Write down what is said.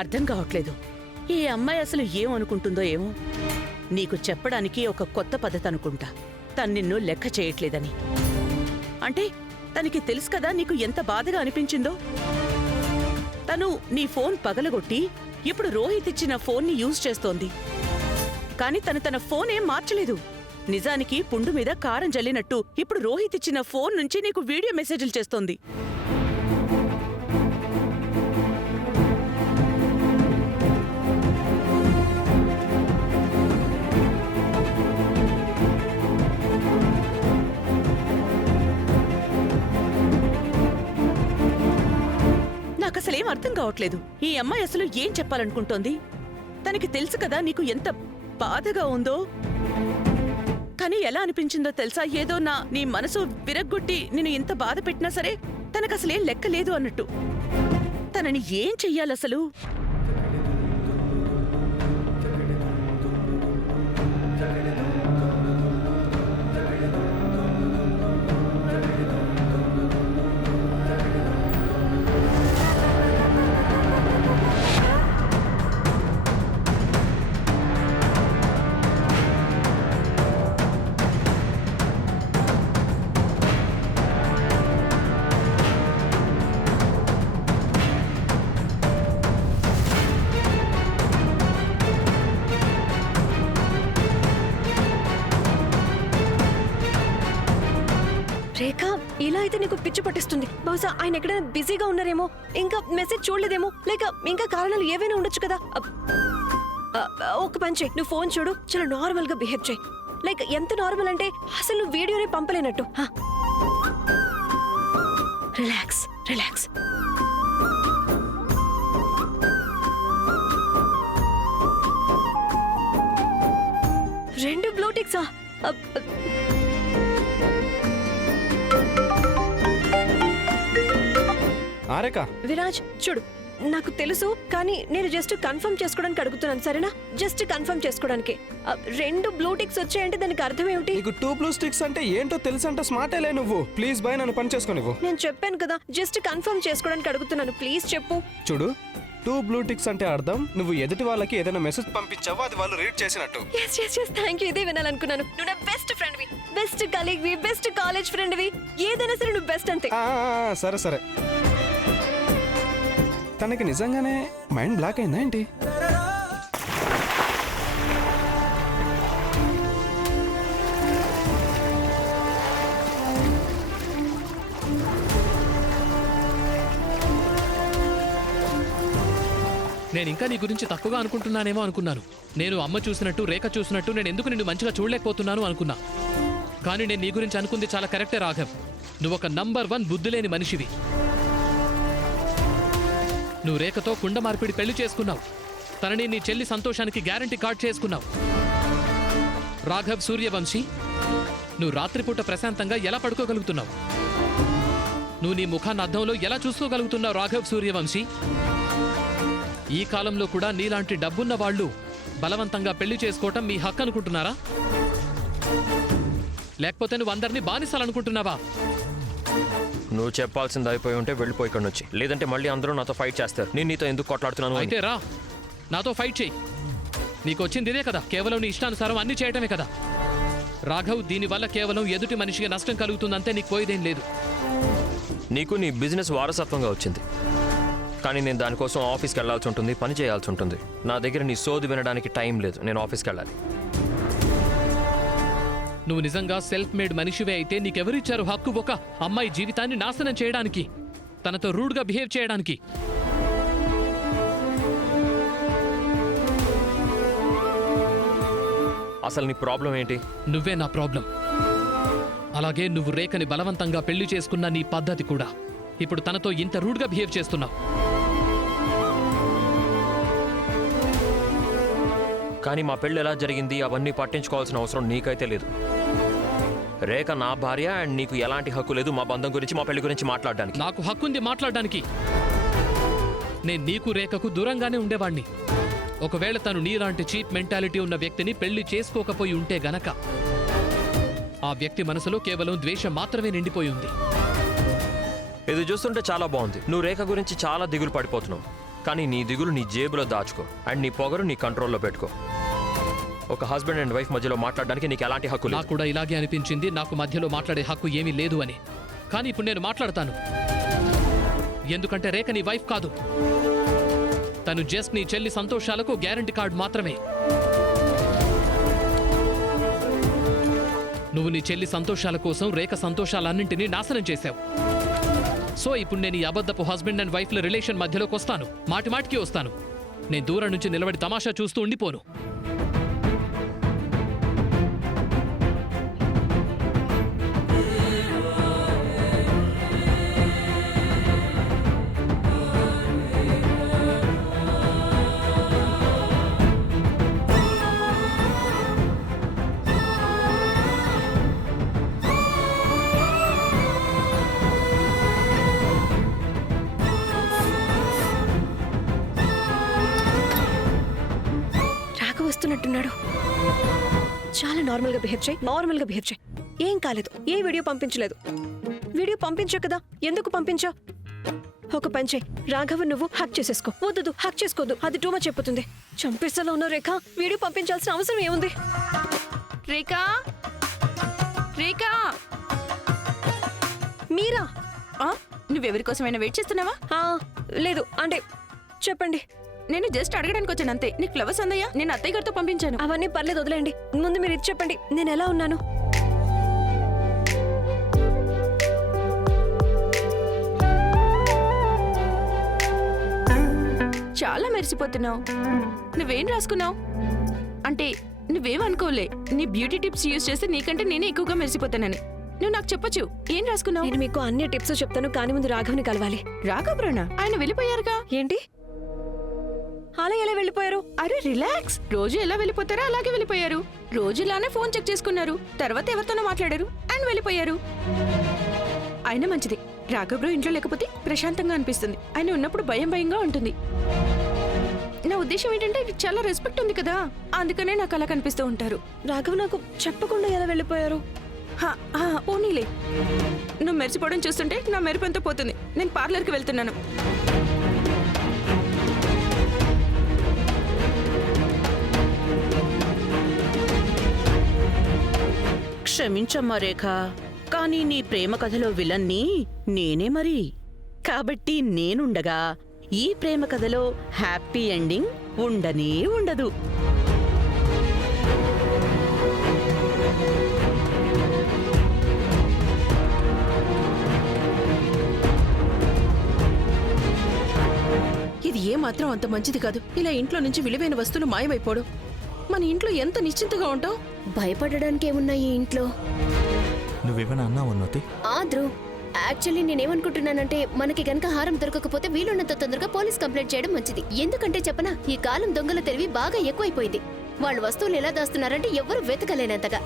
అర్థం కావట్లేదు. ఈ అమ్మాయి అసలు ఏమనుకుంటుందో ఏమో. నీకు చెప్పడానికి ఒక కొత్త పద్ధతి అనుకుంటా. తను నిన్ను లెక్క చేయట్లేదని. అంటే తనకి తెలుసు కదా నీకు ఎంత బాధగా అనిపించిందో. తను నీ ఫోన్ పగలగొట్టి ఇప్పుడు రోహిత్ ఇచ్చిన ఫోన్ని యూజ్ చేస్తోంది. కాని తను తన ఫోన్ ఏం మార్చలేదు. నిజానికి పుండు మీద కారం జల్లినట్టు ఇప్పుడు రోహిత్ ఇచ్చిన ఫోన్ నుంచి నీకు వీడియో మెసేజ్లు చేస్తోంది. నాకసలేం అర్థం కావట్లేదు. ఈ అమ్మాయి అసలు ఏం చెప్పాలనుకుంటోంది. తనకి తెలుసు కదా నీకు ఎంత బాధగా ఉందో. కానీ ఎలా అనిపించిందో తెలుసా? ఏదో నీ మనసు విరగ్గొట్టి నిన్ను ఎంత బాధ పెట్టినా సరే తనకసలేం లెక్క లేదు అన్నట్టు. తనని ఏం చెయ్యాలసలు? రేఖ, ఇలా అయితే నీకు పిచ్చి పట్టిస్తుంది. బహుశా ఆయన ఎక్కడైనా బిజీగా ఉన్నారేమో, ఇంకా మెసేజ్ చూడలేదేమో, లేక ఇంకా కారణాలు ఏవైనా ఉండొచ్చు కదా. ఒక పని చేయి, నువ్వు ఫోన్ చూడు, చాలా నార్మల్ గా బిహేవ్ చేయి. లైక్ ఎంత నార్మల్ అంటే అసలు నువ్వు వీడియోనే పంపలేనట్టు. Relax relax. రెండు బ్లూటిక్సా? విరాజ్ చూడు, నాకు తెలుసు, కానీ నేను జస్ట్ కన్ఫర్మ్ చేసుకోవడానికి అడుగుతున్నాను, సరేనా? జస్ట్ కన్ఫర్మ్ చేసుకోవడానికి. రెండు బ్లూటిక్స్ వచ్చాయంటే దానికి అర్థం ఏమిటి? నీకు 2 బ్లూ స్టిక్స్ అంటే ఏంటో తెలుసు అంటే స్మార్టేలే నువ్వు. ప్లీజ్ బాయ్, నన్ను పని చేసుకోనివ్వు. నేను చెప్పాను కదా, జస్ట్ కన్ఫర్మ్ చేసుకోవడానికి అడుగుతున్నాను, ప్లీజ్ చెప్పు. చూడు, 2 బ్లూ టిక్స్ అంటే అర్థం నువ్వు ఎదుటి వాళ్ళకి ఏదైనా మెసేజ్ పంపించావో అది వాళ్ళు రీడ్ చేసినట్టు. థ్యాంక్ యూ, ఇదే వినాలనుకున్నాను. నువ్వు నా బెస్ట్ ఫ్రెండ్వి, బెస్ట్ కలీగ్వి, బెస్ట్ కాలేజ్ ఫ్రెండ్వి, ఏదైనా సరే నువ్వు బెస్ట్ అంతే. సరే సరే. తనకి నిజంగానే మైండ్ బ్లాక్ అయిందా ఏంటి? నేను ఇంకా నీ గురించి తక్కువగా అనుకుంటున్నానేమో అనుకున్నాను. నేను అమ్మ చూసినట్టు, రేఖ చూసినట్టు నేను ఎందుకు నిన్ను మంచిగా చూడలేకపోతున్నాను అనుకున్నా. కానీ నేను నీ గురించి అనుకుంది చాలా కరెక్టే రాఘవ్. నువ్వు ఒక నంబర్ 1 బుద్ధులేని మనిషివి. నువ్వు రేఖతో కుండ మార్పిడి పెళ్లి చేసుకున్నావు. తనని నీ చెల్లి సంతోషానికి గ్యారంటీ కార్డ్ చేసుకున్నావు. రాఘవ్ సూర్యవంశీ, నువ్వు రాత్రిపూట ప్రశాంతంగా ఎలా పడుకోగలుగుతున్నావు? నువ్వు నీ ముఖాన్ని అద్దంలో ఎలా చూసుకోగలుగుతున్నావు? రాఘవ్ సూర్యవంశీ, ఈ కాలంలో కూడా నీలాంటి డబ్బున్న వాళ్ళు బలవంతంగా పెళ్లి చేసుకోవటం మీ హక్కు అనుకుంటున్నారా? లేకపోతే నువ్వు అందరినీ బానిసాలనుకుంటున్నావా? నువ్వు చెప్పాల్సింది అయిపోయి ఉంటే వెళ్ళిపోయి ఇక్కడ నుంచి, లేదంటే మళ్ళీ అందరూ నాతో ఫైట్ చేస్తారు. నేను నీతో ఎందుకు కొట్లాడుతున్నాను? అయితే రా, నాతో ఫైట్ చేయి. నీకు వచ్చింది ఇదే కదా, కేవలం నీ ఇష్టానుసారం అన్ని చేయటమే కదా. రాఘవ్, దీనివల్ల కేవలం ఎదుటి మనిషికి నష్టం కలుగుతుందంటే నీకు పోయేదేం లేదు. నీకు నీ బిజినెస్ వారసత్వంగా వచ్చింది, కానీ నేను దానికోసం ఆఫీస్కి వెళ్లాల్సి ఉంటుంది, పని చేయాల్సి ఉంటుంది. నా దగ్గర నీ సోది వినడానికి టైం లేదు, నేను ఆఫీస్కి వెళ్ళాలి. నువ్వు నిజంగా సెల్ఫ్ మేడ్ మనిషివే అయితే నీకెవరిచ్చారు హక్కు ఒక అమ్మాయి జీవితాన్ని నాశనం చేయడానికి, తనతో రూడ్గా బిహేవ్ చేయడానికి? అసలు నీ ప్రాబ్లం ఏంటి? నువ్వే నా ప్రాబ్లం. అలాగే నువ్వు రేఖని బలవంతంగా పెళ్లి చేసుకున్న నీ పద్ధతి కూడా. ఇప్పుడు తనతో ఇంత రూడ్గా బిహేవ్ చేస్తున్నావు. కానీ మా పెళ్ళి ఎలా జరిగింది అవన్నీ పట్టించుకోవాల్సిన అవసరం నీకైతే లేదు. రేఖ నా భార్య, అండ్ నీకు ఎలాంటి హక్కు లేదు మా బంధం గురించి, మా పెళ్లి గురించి మాట్లాడడానికి. నాకు హక్కుంది మాట్లాడడానికి. నేను నీకు రేఖకు దూరంగానే ఉండేవాణ్ణి. ఒకవేళ తను నీలాంటి చీప్ మెంటాలిటీ ఉన్న వ్యక్తిని పెళ్లి చేసుకోకపోయి ఉంటే గనక ఆ వ్యక్తి మనసులో కేవలం ద్వేషం మాత్రమే నిండిపోయి ఉంది. ఇది చూస్తుంటే చాలా బాగుంది. నువ్వు రేఖ గురించి చాలా దిగులు పడిపోతున్నావు. కానీ నీ దిగులు నీ జేబులో దాచుకో అండ్ నీ పొగరు నీ కంట్రోల్లో పెట్టుకో. ఒక హస్బెండ్ అండ్ వైఫ్ మధ్యలో మాట్లాడడానికి నీకు ఎలాంటి హక్కు లేదు. నాకు కూడా ఇలాగే అనిపించింది, నాకు మధ్యలో మాట్లాడే హక్కు ఏమీ లేదు అని. కానీ ఇప్పుడు నేను మాట్లాడతాను, ఎందుకంటే రేఖ నీ వైఫ్ కాదు. తను జస్ట్ నీ చెల్లి సంతోషాలకు గ్యారంటీ కార్డ్ మాత్రమే. నువ్వు నీ చెల్లి సంతోషాల కోసం రేఖ సంతోషాలన్నింటినీ నాశనం చేశావు. సో ఇప్పుడు నేను ఈ అబద్ధపు హస్బెండ్ అండ్ వైఫ్ల రిలేషన్ మధ్యలోకి వస్తాను, మాటి మాటికి వస్తాను. నేను దూరం నుంచి నిలబడి తమాషా చూస్తూ ఉండిపోను. వస్తున్నట్టున్నాడు. చాలా నార్మల్ గా బిహేవ్ చేయి. ఏం కాలేదు, ఏ వీడియో పంపించలేదు. వీడియో పంపించావు కదా, ఎందుకు పంపించావు? ఒక పని చేయి, రాఘవ నువ్వు హ్యాక్ చేసేసుకో. వద్దు, హ్యాక్ చేసుకోవద్దు, అది టూ మచ్ చెప్పుతుంది. చంపేసేలా ఉన్న రేఖ, వీడియో పంపించాల్సిన అవసరం ఏముంది? రేఖా, రేఖా, మీరా? నువ్వెవరి కోసమైనా వెయిట్ చేస్తున్నావా? లేదు, అంటే చెప్పండి. నేను జస్ట్ అడగడానికి వచ్చాను అంతే. నీకు ఫ్లవర్స్ అందయ్యా? నేను అత్తయ్య గారితో పంపించాను. అవన్నీ పర్లేదు, వదిలేండి. ముందు మీరు ఇది చెప్పండి, నేను ఎలా ఉన్నాను? చాలా మెరిసిపోతున్నావు. నువ్వేం రాసుకున్నావు? అంటే నువ్వేమనుకోలే, నీ బ్యూటీ టిప్స్ యూజ్ చేస్తే నీకంటే నేనే ఎక్కువగా మెరిసిపోతానని. నువ్వు నాకు చెప్పొచ్చు, ఏం రాసుకున్నావు? నేను మీకు అన్ని టిప్స్ చెప్తాను, కానీ ముందు రాఘవ్ని కలవాలి. రాఘవ్రానా? ఆయన వెళ్ళిపోయారుగా. ఏంటి అలా ఎలా వెళ్ళిపోయారు? అరే రిలాక్స్, రోజు ఎలా వెళ్ళిపోతారో అలాగే వెళ్ళిపోయారు. రోజు ఇలానే ఫోన్ చెక్ చేసుకున్నారు, తర్వాత ఎవరితోనో మాట్లాడారు అండ్ వెళ్ళిపోయారు. ఆయన మంచిది. రాఘవ్రావు ఇంట్లో లేకపోతే ప్రశాంతంగా అనిపిస్తుంది. ఆయన ఉన్నప్పుడు భయంగా ఉంటుంది. నా ఉద్దేశం ఏంటంటే చాలా రెస్పెక్ట్ ఉంది కదా, అందుకనే నాకు అలా కనిపిస్తూ ఉంటారు. రాఘవ్ నాకు చెప్పకుండా ఎలా వెళ్ళిపోయారు? పోనీలే, నువ్వు మెరిసిపోవడం చూస్తుంటే నా మెరుపంతో పోతుంది. నేను పార్లర్కి వెళ్తున్నాను. క్షమించమ్మా రేఖ, కానీ నీ ప్రేమ కథలో విలన్ని నేనే మరి. కాబట్టి నేనుండగా ఈ ప్రేమ కథలో హ్యాపీ ఎండింగ్ ఉండనే ఉండదు. ఇది ఏమాత్రం అంత మంచిది కాదు. ఇలా ఇంట్లో నుంచి విలువైన వస్తువులు మాయమైపోవడం. మన ఇంట్లో ఎంత నిశ్చింతగా ఉంటావు. భయపడడానికి ఏమున్నాయి ఈ ఇంట్లో? నువ్వేమైనా అన్నావు ఉన్నతి? ధ్రువ్, యాక్చువల్లీ నేనేమనుకుంటున్నానంటే మనకి గనక హారం దొరకకపోతే వీలున్నంత తొందరగా పోలీస్ కంప్లైంట్ చేయడం మంచిది. ఎందుకంటే చెప్పనా, ఈ కాలం దొంగల తెలివి బాగా ఎక్కువైపోయింది. వాళ్ళు వస్తువులు ఎలా దాస్తున్నారంటే ఎవ్వరూ వెతకలేనంతగా.